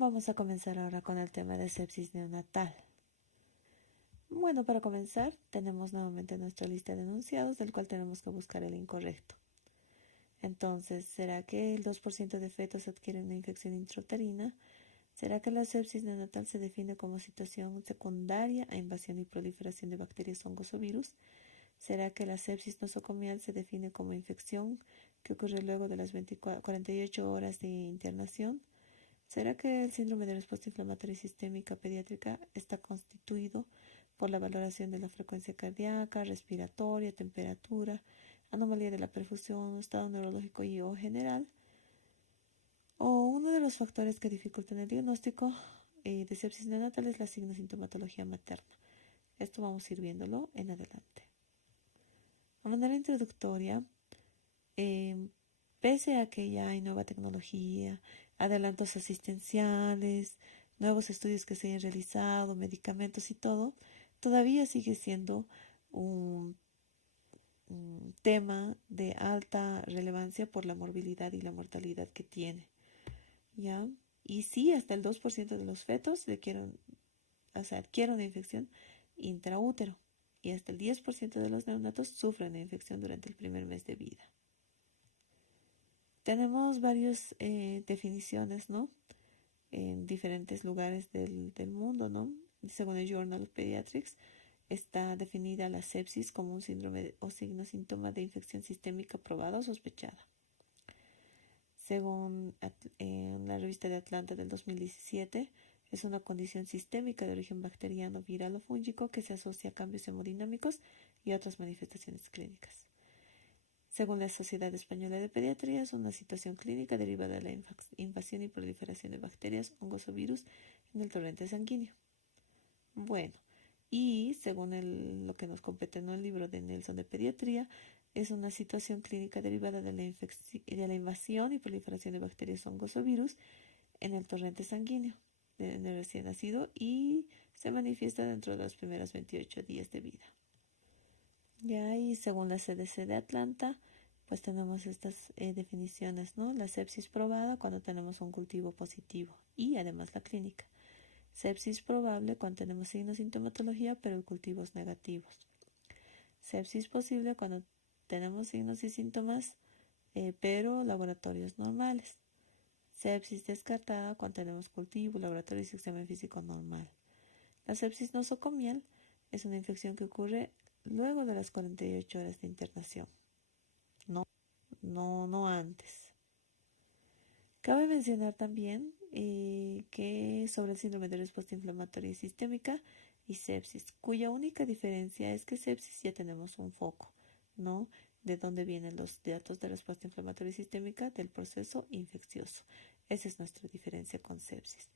Vamos a comenzar ahora con el tema de sepsis neonatal. Bueno, para comenzar, tenemos nuevamente nuestra lista de enunciados, del cual tenemos que buscar el incorrecto. Entonces, ¿será que el 2% de fetos adquieren una infección intrauterina? ¿Será que la sepsis neonatal se define como situación secundaria a invasión y proliferación de bacterias, hongos o virus? ¿Será que la sepsis nosocomial se define como infección que ocurre luego de las 48 horas de internación? ¿Será que el síndrome de respuesta inflamatoria sistémica pediátrica está constituido por la valoración de la frecuencia cardíaca, respiratoria, temperatura, anomalía de la perfusión, estado neurológico y o general? O uno de los factores que dificultan el diagnóstico de sepsis neonatal es la signo-sintomatología materna. Esto vamos a ir viéndolo en adelante. A manera introductoria, pese a que ya hay nueva tecnología, adelantos asistenciales, nuevos estudios que se hayan realizado, medicamentos y todo, todavía sigue siendo un tema de alta relevancia por la morbilidad y la mortalidad que tiene, ¿ya? Y sí, hasta el 2% de los fetos adquieren una infección intraútero y hasta el 10% de los neonatos sufren una infección durante el primer mes de vida. Tenemos varias definiciones, ¿no? En diferentes lugares del mundo, ¿no? Según el Journal of Pediatrics, está definida la sepsis como un síndrome o signo-síntoma de infección sistémica probada o sospechada. Según la revista de Atlanta del 2017, es una condición sistémica de origen bacteriano, viral o fúngico que se asocia a cambios hemodinámicos y otras manifestaciones clínicas. Según la Sociedad Española de Pediatría, es una situación clínica derivada de la invasión y proliferación de bacterias, hongos o virus en el torrente sanguíneo. Bueno, y según lo que nos compete en el libro de Nelson de Pediatría, es una situación clínica derivada de la invasión y proliferación de bacterias, hongos o virus en el torrente sanguíneo en el recién nacido y se manifiesta dentro de los primeros 28 días de vida. Ya, y según la CDC de Atlanta, pues tenemos estas definiciones, ¿no? La sepsis probada cuando tenemos un cultivo positivo y además la clínica. Sepsis probable cuando tenemos signos de sintomatología pero cultivos negativos. Sepsis posible cuando tenemos signos y síntomas pero laboratorios normales. Sepsis descartada cuando tenemos cultivo, laboratorios y examen físico normal. La sepsis nosocomial es una infección que ocurre luego de las 48 horas de internación, no antes. Cabe mencionar también que sobre el síndrome de respuesta inflamatoria sistémica y sepsis, cuya única diferencia es que sepsis ya tenemos un foco, ¿no? De dónde vienen los datos de respuesta inflamatoria sistémica del proceso infeccioso. Esa es nuestra diferencia con sepsis.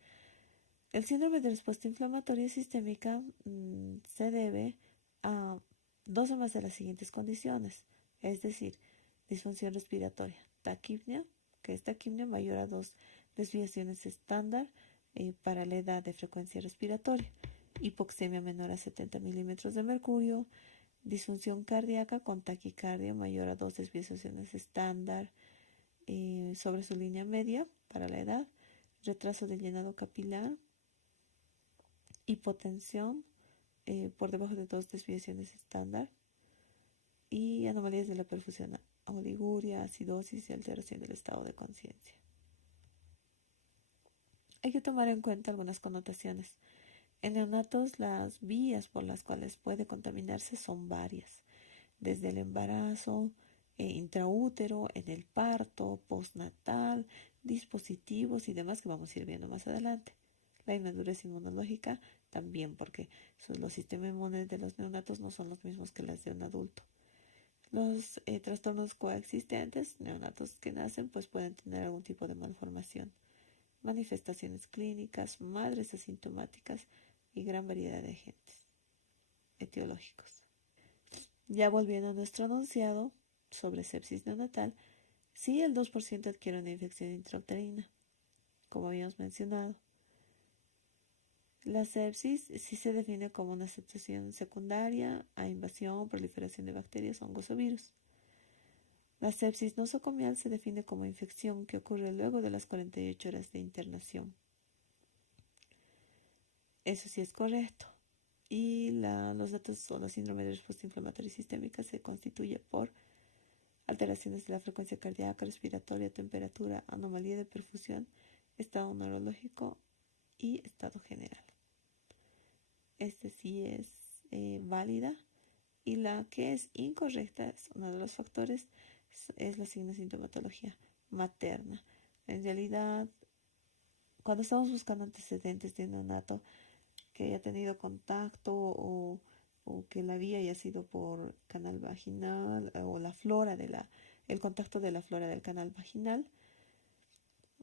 El síndrome de respuesta inflamatoria sistémica se debe a dos o más de las siguientes condiciones, es decir, disfunción respiratoria, taquipnea, que es taquipnea mayor a 2 desviaciones estándar para la edad de frecuencia respiratoria, hipoxemia menor a 70 milímetros de mercurio, disfunción cardíaca con taquicardia mayor a 2 desviaciones estándar sobre su línea media para la edad, retraso del llenado capilar, hipotensión por debajo de 2 desviaciones estándar y anomalías de la perfusión, oliguria, acidosis y alteración del estado de conciencia. Hay que tomar en cuenta algunas connotaciones. En neonatos, las vías por las cuales puede contaminarse son varias, desde el embarazo, intraútero, en el parto, postnatal, dispositivos y demás que vamos a ir viendo más adelante. La inmadurez inmunológica también, porque los sistemas inmunes de los neonatos no son los mismos que las de un adulto. Los trastornos coexistentes, neonatos que nacen, pues pueden tener algún tipo de malformación, manifestaciones clínicas, madres asintomáticas y gran variedad de agentes etiológicos. Ya volviendo a nuestro enunciado sobre sepsis neonatal, sí el 2% adquiere una infección intrauterina, como habíamos mencionado. La sepsis sí se define como una situación secundaria a invasión o proliferación de bacterias, hongos o virus. La sepsis nosocomial se define como infección que ocurre luego de las 48 horas de internación. Eso sí es correcto. Y los datos o los síndromes de respuesta inflamatoria sistémica se constituye por alteraciones de la frecuencia cardíaca, respiratoria, temperatura, anomalía de perfusión, estado neurológico y estado general. Este sí es válida. Y la que es incorrecta, es uno de los factores, es la sintomatología materna. En realidad, cuando estamos buscando antecedentes de neonato que haya tenido contacto o que la vía haya sido por canal vaginal o la flora el contacto de la flora del canal vaginal,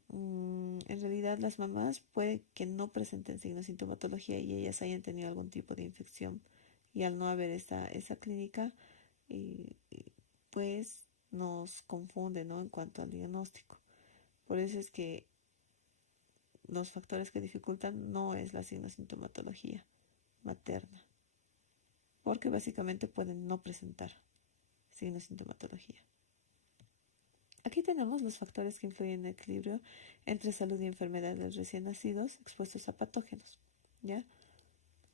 en realidad las mamás puede que no presenten signos de sintomatología y ellas hayan tenido algún tipo de infección, y al no haber esa clínica, pues nos confunde, ¿no?, en cuanto al diagnóstico. Por eso es que los factores que dificultan no es la sintomatología materna, porque básicamente pueden no presentar sintomatología. Aquí tenemos los factores que influyen en el equilibrio entre salud y enfermedad de los recién nacidos expuestos a patógenos, ¿ya?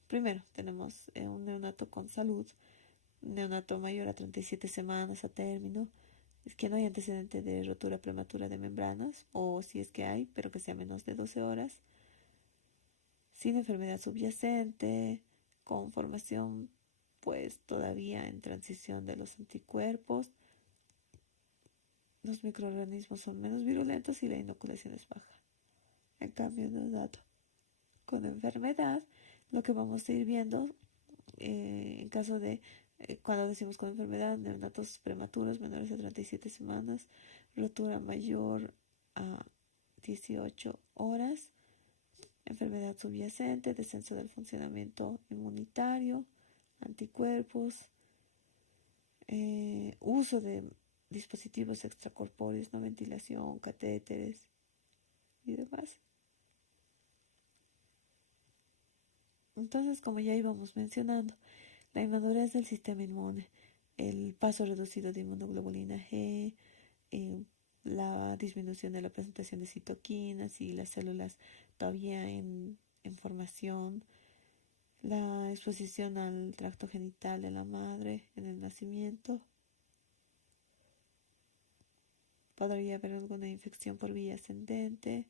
Primero, tenemos un neonato con salud, un neonato mayor a 37 semanas a término, es que no hay antecedente de rotura prematura de membranas, o si es que hay, pero que sea menos de 12 horas, sin enfermedad subyacente, con formación pues todavía en transición de los anticuerpos, los microorganismos son menos virulentos y la inoculación es baja. En cambio, en el dato con enfermedad, lo que vamos a ir viendo en caso de, cuando decimos con enfermedad, neonatos prematuros menores a 37 semanas, rotura mayor a 18 horas, enfermedad subyacente, descenso del funcionamiento inmunitario, anticuerpos, uso de dispositivos extracorpóreos, no ventilación, catéteres y demás. Entonces, como ya íbamos mencionando, la inmadurez del sistema inmune, el paso reducido de inmunoglobulina G, la disminución de la presentación de citoquinas y las células todavía en formación, la exposición al tracto genital de la madre en el nacimiento. Podría haber alguna infección por vía ascendente,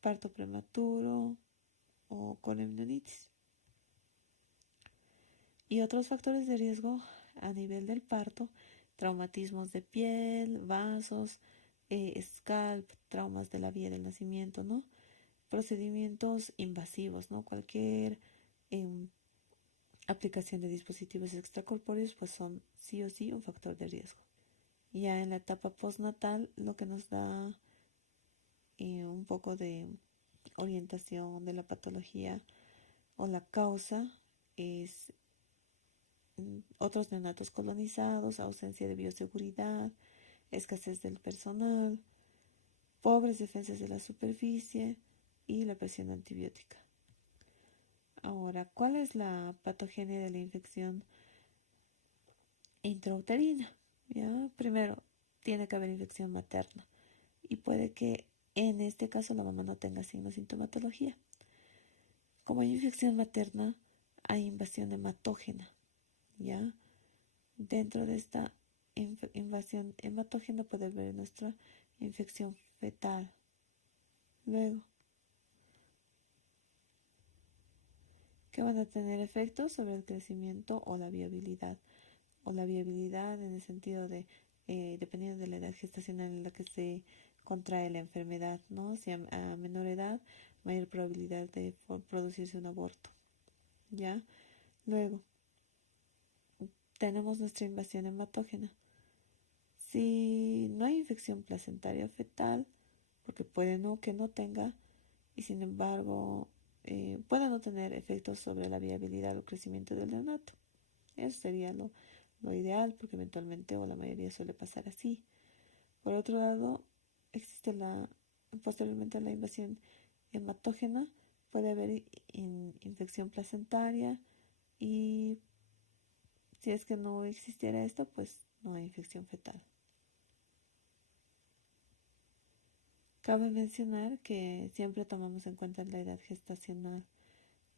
parto prematuro o colemnionitis. Y otros factores de riesgo a nivel del parto: traumatismos de piel, vasos, scalp, traumas de la vía del nacimiento, ¿no? Procedimientos invasivos, ¿no? Cualquier aplicación de dispositivos extracorpóreos pues son sí o sí un factor de riesgo. Ya en la etapa postnatal, lo que nos da un poco de orientación de la patología o la causa es otros neonatos colonizados, ausencia de bioseguridad, escasez del personal, pobres defensas de la superficie y la presión antibiótica. Ahora, ¿cuál es la patogenia de la infección intrauterina? ¿Ya? Primero, tiene que haber infección materna y puede que en este caso la mamá no tenga signos de sintomatología. Como hay infección materna, hay invasión hematógena, ¿ya? Dentro de esta invasión hematógena puede haber nuestra infección fetal. Luego, que van a tener efectos sobre el crecimiento o la viabilidad. O la viabilidad en el sentido de, dependiendo de la edad gestacional en la que se contrae la enfermedad, ¿no? Si a menor edad, mayor probabilidad de producirse un aborto, ¿ya? Luego, tenemos nuestra invasión hematógena. Si no hay infección placentaria fetal, porque puede no que no tenga, y sin embargo puede no tener efectos sobre la viabilidad o crecimiento del neonato. Eso sería lo ideal, porque eventualmente o la mayoría suele pasar así. Por otro lado, existe posteriormente a la invasión hematógena, puede haber infección placentaria, y si es que no existiera esto, pues no hay infección fetal. Cabe mencionar que siempre tomamos en cuenta la edad gestacional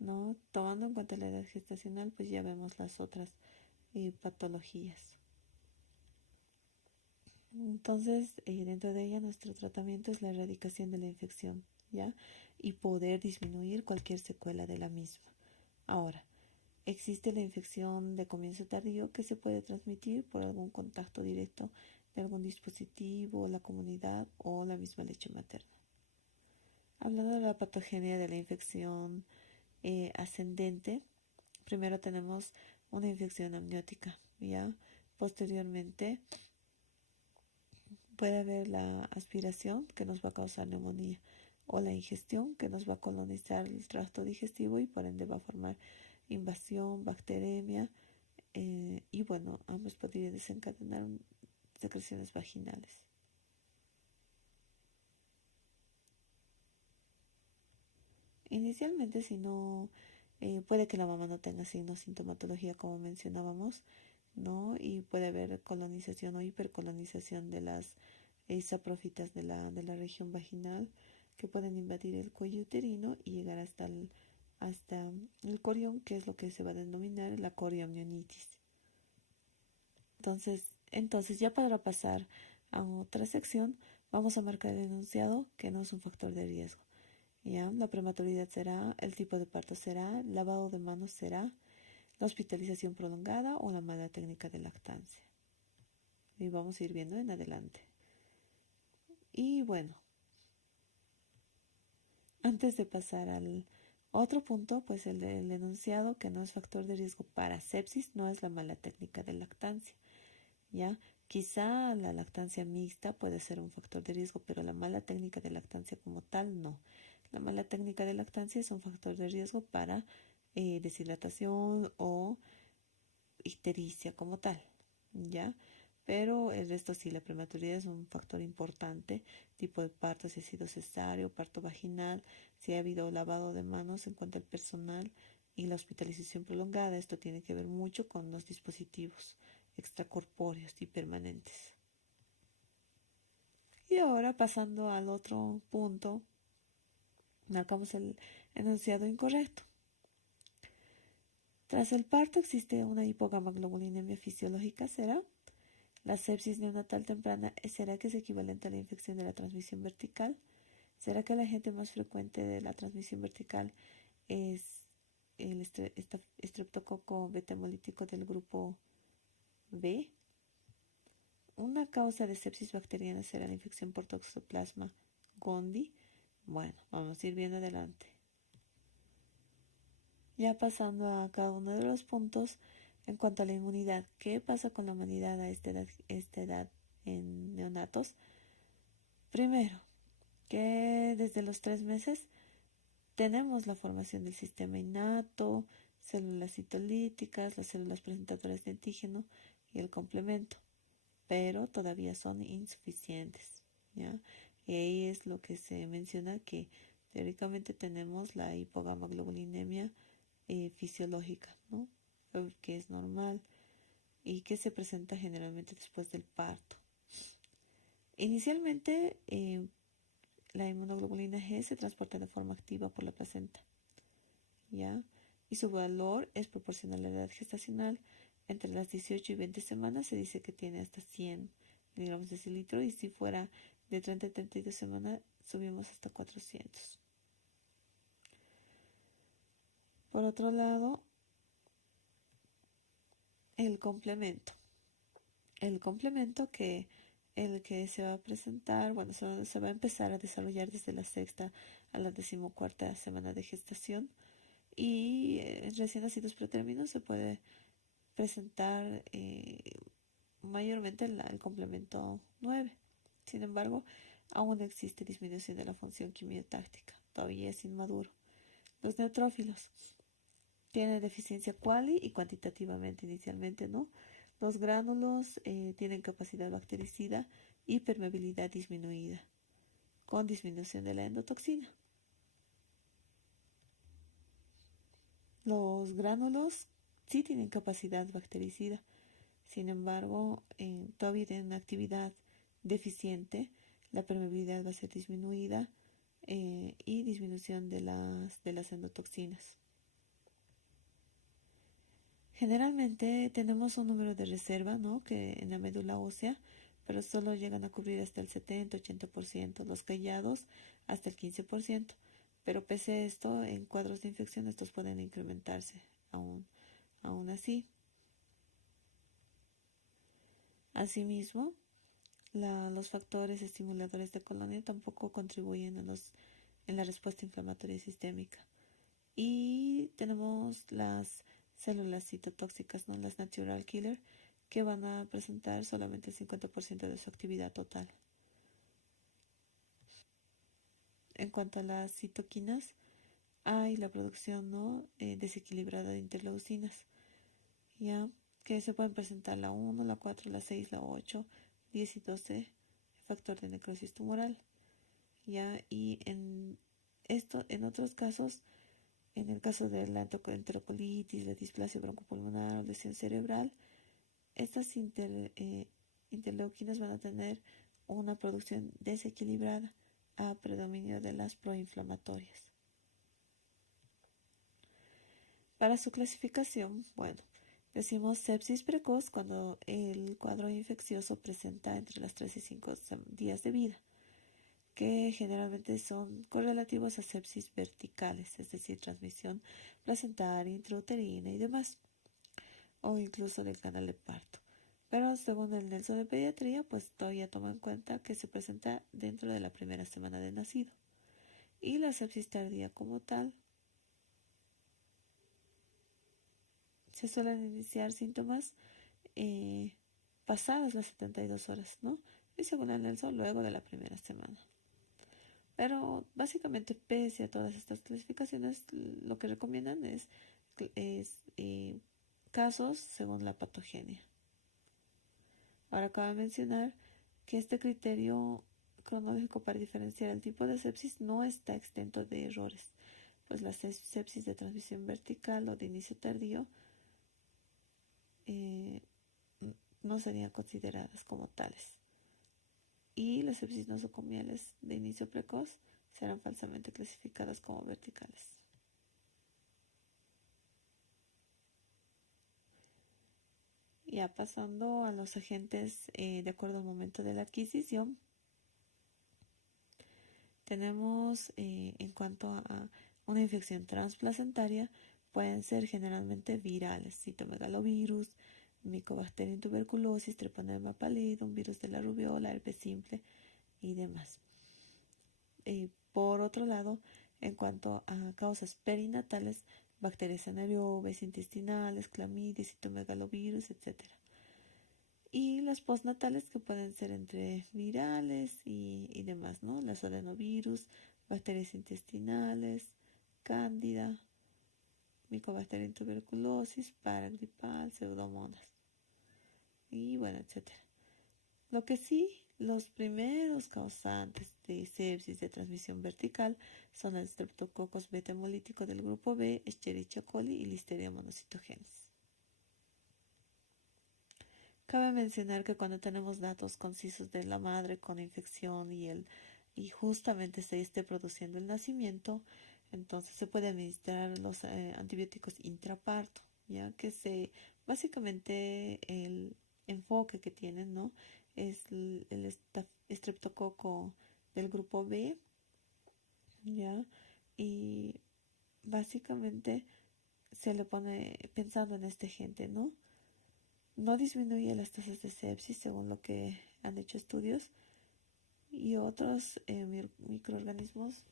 ¿no? Tomando en cuenta la edad gestacional, pues ya vemos las otras patologías. Entonces, dentro de ella, nuestro tratamiento es la erradicación de la infección, ¿ya? Y poder disminuir cualquier secuela de la misma. Ahora, existe la infección de comienzo tardío que se puede transmitir por algún contacto directo de algún dispositivo, la comunidad o la misma leche materna. Hablando de la patogenia de la infección ascendente, primero tenemos una infección amniótica, ¿ya? Posteriormente puede haber la aspiración que nos va a causar neumonía o la ingestión que nos va a colonizar el tracto digestivo y por ende va a formar invasión, bacteremia y bueno, ambos podrían desencadenar secreciones vaginales. Inicialmente, si no, puede que la mamá no tenga signos, sintomatología como mencionábamos, ¿no? Y puede haber colonización o hipercolonización de las saprófitas de la región vaginal que pueden invadir el cuello uterino y llegar hasta el corión, que es lo que se va a denominar la corioamnionitis. Entonces, ya para pasar a otra sección, vamos a marcar el enunciado que no es un factor de riesgo. ¿Ya? La prematuridad será, el tipo de parto será, lavado de manos será, la hospitalización prolongada o la mala técnica de lactancia. Y vamos a ir viendo en adelante. Y bueno, antes de pasar al otro punto, pues el enunciado que no es factor de riesgo para sepsis no es la mala técnica de lactancia. ¿Ya? Quizá la lactancia mixta puede ser un factor de riesgo, pero la mala técnica de lactancia como tal no. La mala técnica de lactancia es un factor de riesgo para deshidratación o ictericia como tal, ¿ya? Pero el resto sí, la prematuridad es un factor importante, tipo de parto, si ha sido cesárea, parto vaginal, si ha habido lavado de manos en cuanto al personal y la hospitalización prolongada. Esto tiene que ver mucho con los dispositivos extracorpóreos y permanentes. Y ahora pasando al otro punto, marcamos el enunciado incorrecto. Tras el parto existe una hipogamaglobulinemia fisiológica, ¿será? La sepsis neonatal temprana, ¿será que es equivalente a la infección de la transmisión vertical? ¿Será que el agente más frecuente de la transmisión vertical es el estreptococo beta hemolítico del grupo B? ¿Una causa de sepsis bacteriana será la infección por Toxoplasma gondii? Bueno, vamos a ir viendo adelante. Ya pasando a cada uno de los puntos, en cuanto a la inmunidad, ¿qué pasa con la humanidad a esta edad en neonatos? Primero, que desde los 3 meses tenemos la formación del sistema innato, células citolíticas, las células presentadoras de antígeno y el complemento, pero todavía son insuficientes, ¿ya? Y ahí es lo que se menciona que teóricamente tenemos la hipogamaglobulinemia fisiológica, ¿no? Que es normal y que se presenta generalmente después del parto. Inicialmente, la inmunoglobulina G se transporta de forma activa por la placenta, ¿ya? Y su valor es proporcional a la edad gestacional. Entre las 18 y 20 semanas se dice que tiene hasta 100 miligramos de decilitro y si fuera de 30 a 32 semanas subimos hasta 400. Por otro lado, el complemento. El complemento que el que se va a presentar, bueno, se va a empezar a desarrollar desde la sexta a la 14ª semana de gestación y en recién nacidos pretérminos se puede presentar mayormente el complemento 9. Sin embargo, aún existe disminución de la función quimiotáctica, todavía es inmaduro. Los neutrófilos tienen deficiencia cuali y cuantitativamente inicialmente, ¿no? Los gránulos tienen capacidad bactericida y permeabilidad disminuida, con disminución de la endotoxina. Los gránulos sí tienen capacidad bactericida, sin embargo, todavía tienen una actividad deficiente, la permeabilidad va a ser disminuida y disminución de las endotoxinas. Generalmente tenemos un número de reserva, ¿no? Que en la médula ósea, pero solo llegan a cubrir hasta el 70-80%, los callados hasta el 15%. Pero pese a esto, en cuadros de infección estos pueden incrementarse aún así. Asimismo, los factores estimuladores de colonia tampoco contribuyen en la respuesta inflamatoria sistémica. Y tenemos las células citotóxicas, ¿no? Las natural killer, que van a presentar solamente el 50% de su actividad total. En cuanto a las citoquinas, hay la producción, ¿no? Desequilibrada de interleucinas, ¿ya? Que se pueden presentar la 1, la 4, la 6, la 8, 10 y 12, factor de necrosis tumoral, ¿ya? Y en otros casos, en el caso de la enterocolitis, la displasia broncopulmonar o lesión cerebral, estas interleuquinas van a tener una producción desequilibrada a predominio de las proinflamatorias. Para su clasificación, bueno, decimos sepsis precoz cuando el cuadro infeccioso presenta entre las 3 y 5 días de vida, que generalmente son correlativos a sepsis verticales, es decir, transmisión placentaria, intrauterina y demás, o incluso del canal de parto. Pero según el Nelson de Pediatría, pues todavía toma en cuenta que se presenta dentro de la primera semana de nacido. Y la sepsis tardía como tal, se suelen iniciar síntomas pasadas las 72 horas, ¿no? Y según el Nelson, luego de la primera semana. Pero básicamente, pese a todas estas clasificaciones, lo que recomiendan es casos según la patogenia. Ahora cabe mencionar que este criterio cronológico para diferenciar el tipo de sepsis no está exento de errores, pues las sepsis de transmisión vertical o de inicio tardío no serían consideradas como tales. Y las sepsis nosocomiales de inicio precoz serán falsamente clasificadas como verticales. Ya pasando a los agentes de acuerdo al momento de la adquisición, tenemos en cuanto a una infección transplacentaria, pueden ser generalmente virales, citomegalovirus, Mycobacterium tuberculosis, Treponema pallidum, virus de la rubiola, herpes simple y demás. Por otro lado, en cuanto a causas perinatales, bacterias anaerobias, intestinales, clamidia, citomegalovirus, etc. Y las postnatales que pueden ser entre virales y demás, ¿no? Las adenovirus, bacterias intestinales, cándida, Mycobacterium tuberculosis, paragripal, pseudomonas y bueno, etcétera. Lo que sí, los primeros causantes de sepsis de transmisión vertical son el Streptococcus beta hemolítico del grupo B, Escherichia coli y Listeria monocytogenes. Cabe mencionar que cuando tenemos datos concisos de la madre con infección y justamente se esté produciendo el nacimiento, entonces se puede administrar los antibióticos intraparto, ya que básicamente el enfoque que tienen, ¿no? Es el estreptococo del grupo B, ¿ya? Y básicamente se le pone pensando en este agente, ¿no? No disminuye las tasas de sepsis según lo que han hecho estudios y otros microorganismos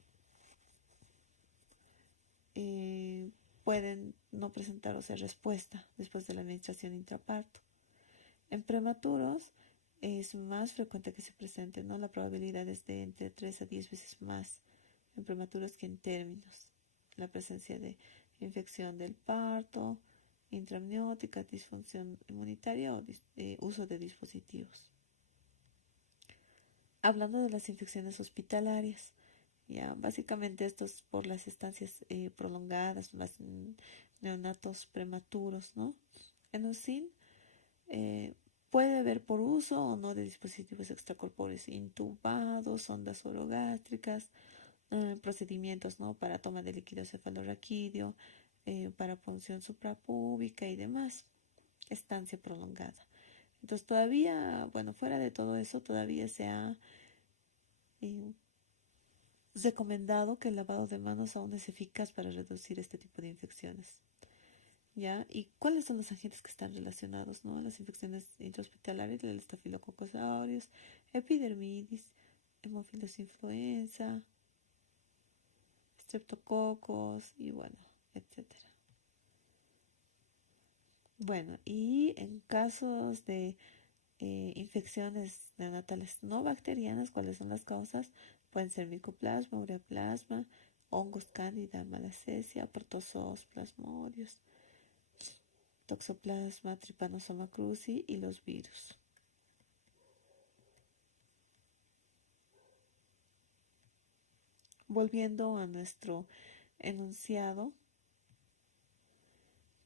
pueden no presentar, o sea, respuesta después de la administración intraparto. En prematuros es más frecuente que se presente, ¿no? La probabilidad es de entre 3 a 10 veces más en prematuros que en términos. La presencia de infección del parto, intramniótica, disfunción inmunitaria o uso de dispositivos. Hablando de las infecciones hospitalarias, ya básicamente esto es por las estancias prolongadas, más neonatos prematuros, ¿no? En UCIN puede haber por uso o no de dispositivos extracorpóreos intubados, sondas orogástricas, procedimientos, ¿no? Para toma de líquido cefalorraquídeo, para punción suprapúbica y demás, estancia prolongada. Entonces todavía, bueno, fuera de todo eso, todavía se ha eh, recomendado que el lavado de manos aún es eficaz para reducir este tipo de infecciones. ¿Ya? ¿Y cuáles son los agentes que están relacionados, ¿no? Las infecciones intrahospitalarias, el estafilococos aureus, epidermidis, hemófilos influenza, streptococos y bueno, etcétera. Bueno, y en casos de infecciones neonatales no bacterianas, ¿cuáles son las causas? Pueden ser micoplasma, ureaplasma, hongos cándida, malacesia, protozoos plasmodios, toxoplasma, trypanosoma cruzi y los virus. Volviendo a nuestro enunciado,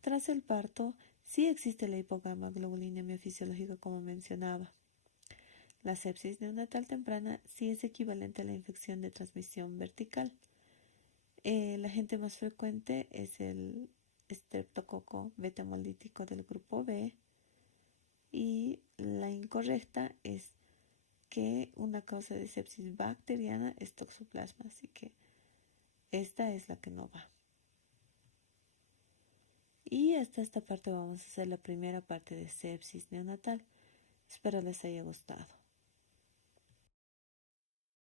tras el parto sí existe la hipogamaglobulinemia fisiológica como mencionaba. La sepsis neonatal temprana sí es equivalente a la infección de transmisión vertical. El agente más frecuente es el estreptococo beta hemolítico del grupo B y la incorrecta es que una causa de sepsis bacteriana es toxoplasma, así que esta es la que no va. Y hasta esta parte vamos a hacer la primera parte de sepsis neonatal. Espero les haya gustado.